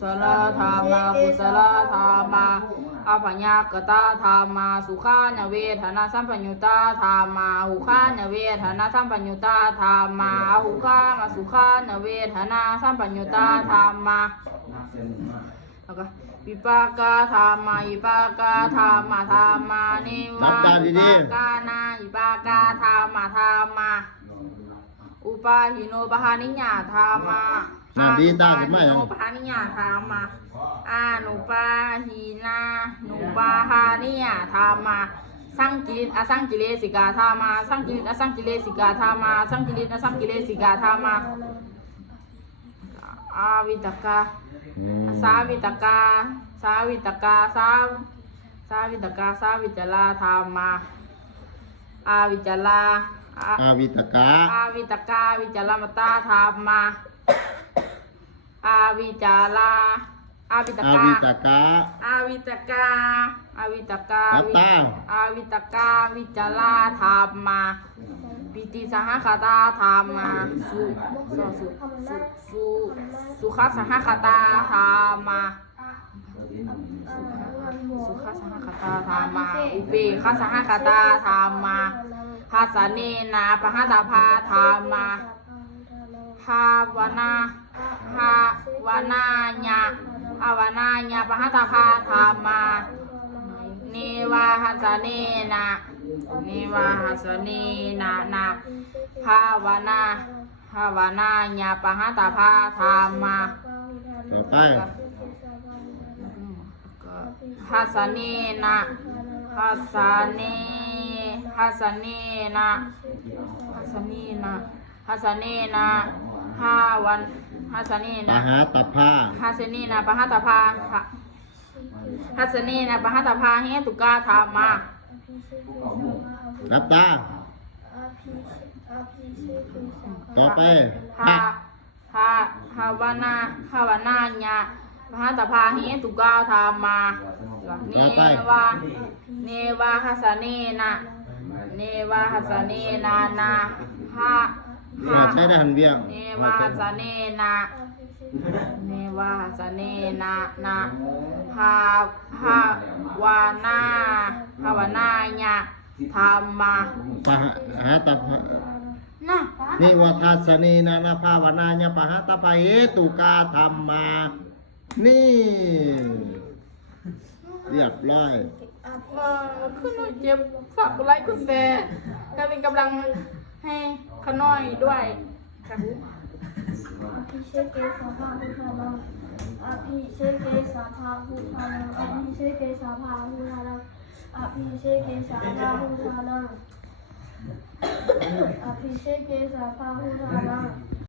ศลธรรมากุศลธรรมาอภัญญากตาธรรมาสุขาญเวทนาสัมปยุตตาธรรมาหุขาญเวทนาสัมปยุตตาธรรมาหุขามาสุขาญเวทนาสัมปยุตตาธรรมาแล้วก็วิปากาธรรมาวิปากาธรรมาธรรมานิวาวิปากานาวิปากาธรรมาธรรมาอุปาหิโนปหานิญญาธรรมาอานุปาหิโนปหานิญญาธรรมาอานุปาหินานุปาหานิญญาธรรมาสังกิริตอสังกิเลสิกาธรรมาสังกิริตอสังกิเลสิกาธรรมาสังกิริตอสังกิเลสิกาธรรมาอาวิตกาสาวิตกาสาวิตกาสาวิตกาสาวิจลาธรรมาอาวิจลาอาวิตกาอาวิตกาวิจลามตาธรรมาอาวิจลาอาวิตกาอาวิตกาอาวิตกาอาวิตกาวิจลาธรรมาปิติสหคตาธรรมาสุขสหคตาธรรมาสุขสหคตาธรรมาอุเบกขสหคตาธรรมาหาสเนนาปหตภาธรรมาหาวนาหาวนาญาหาวนาญาปหตภาธรรมาเนวาหัสเนนะเนวาหัสเนนะนะภาวนาภาวนาญาปหตภาธรรมาต่อไปหัสเนนะหัสเนหัสเนนะหัสเนนะหัสเนนะภาวันหัสเนนะปหตภาหัสเนนะปหตภาหัสเนนะปหตภาเหตุกาธรรมารับตาต่อไปหาวนาหาวนาญาปหตภาเหตุกาธรรมาเนวาหัสเนนะเนวาหัสเนนะนะหาใช้ได้หันเวียงเนวาหัสเนนะเนวาหัสเนนะนะหาวานาหาวนาญาธรรมาปหตภานิวัฏสเนนะนะภาวนาญาปหตภาเหตุกาธรรมานี่เรียบร้อยขึ้นหน่อยเจ็บฝากกดไลค์กดแชร์และเป็นกำลังให้ขน้อยด้วยค่ะอภิเชเกสาภาหุทานังอภิเชเกสาภาหุทานังอภิเชเกสาภาหุทานังอภิเชเกสาภาหุทานังอภิเชเกสาภาหุทานัง